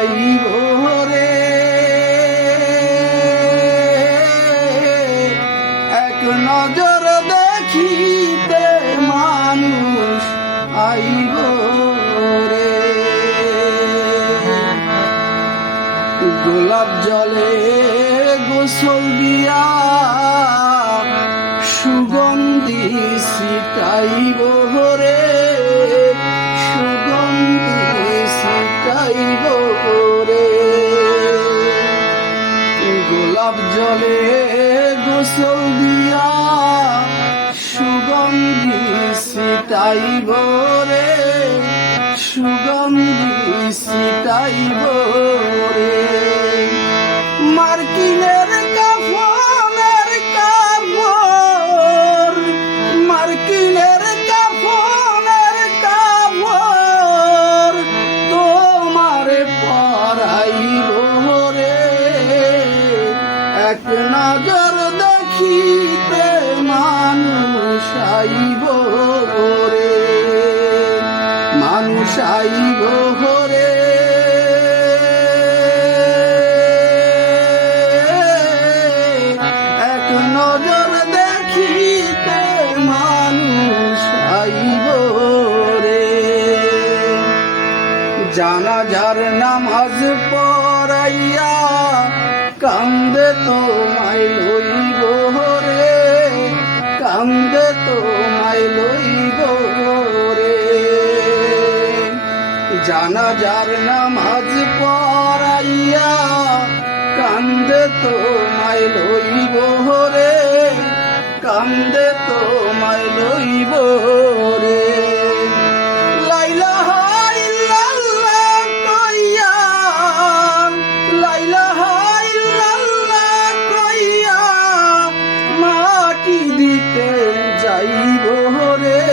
আইব রে, এক নজর দেখিতে মানুষ আইব রে। গোলাপ জলে গোসল দিয়া সুগন্ধি ছিটাইব রে, সুগন্ধি ছিটাইব রে। গোলাপ জলে গোসল দিয়া সুগন্ধি ছিটাইব রে, সুগন্ধি ছিটাইব রে। মার্কিনের কাফনের কাপড়, মার্কিনের কাফনের কাপড় তোমারে পরাইব রে, এক নজর দেখিতে মানুষ আইব রে, মানুষ আইব রে। এক নজর দেখিতে মানুষ আইব রে। জানাজার নামাজ পড়াইয়া কান্দে তোমায় লইব রে, কান্দে তোমায় লইব রে। জানাজার নামাজ পড়াইয়া কান্দে তোমায় লইব রে, কান্দে তোমায় লইব রে। লা ইলাহা ইল্লাল্লাহ কইয়া, লা ইলাহা ইল্লাল্লাহ কইয়া মাটি দিতে যাইব রে,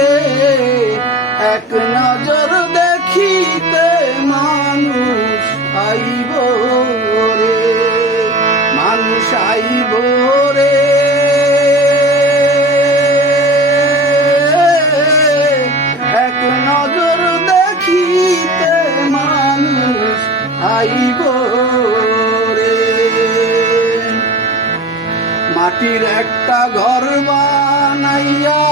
এক নজর দেখিতে মানুষ আইব রে, মানুষ আইব রে। এক নজর দেখিতে মানুষ আইব রে। মাটির একটা ঘর বানাইয়া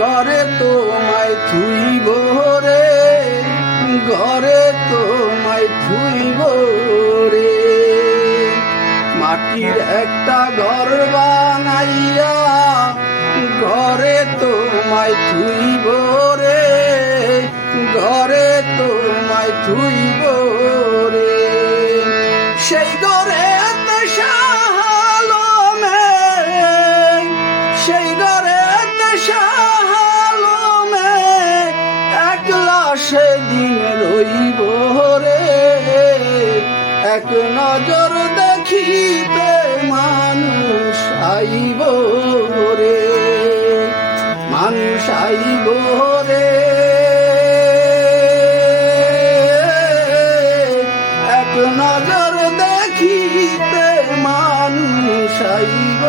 ঘরে তোমায় থুইব রে, ঘরে তোমায় থুইব রে। মাটির একটা ঘর বানাইয়া ঘরে তোমায় থুইব রে, ঘরে তোমায় থুইব রে। সেই ঘরে শাহালমে, সেই ঘরে শাহালমে একলা সেদিন রইব রে, এক নজর দেখিতে মানুষ আইব রে, মানুষ আইব রে। এক নজর দেখিতে মানুষ আইব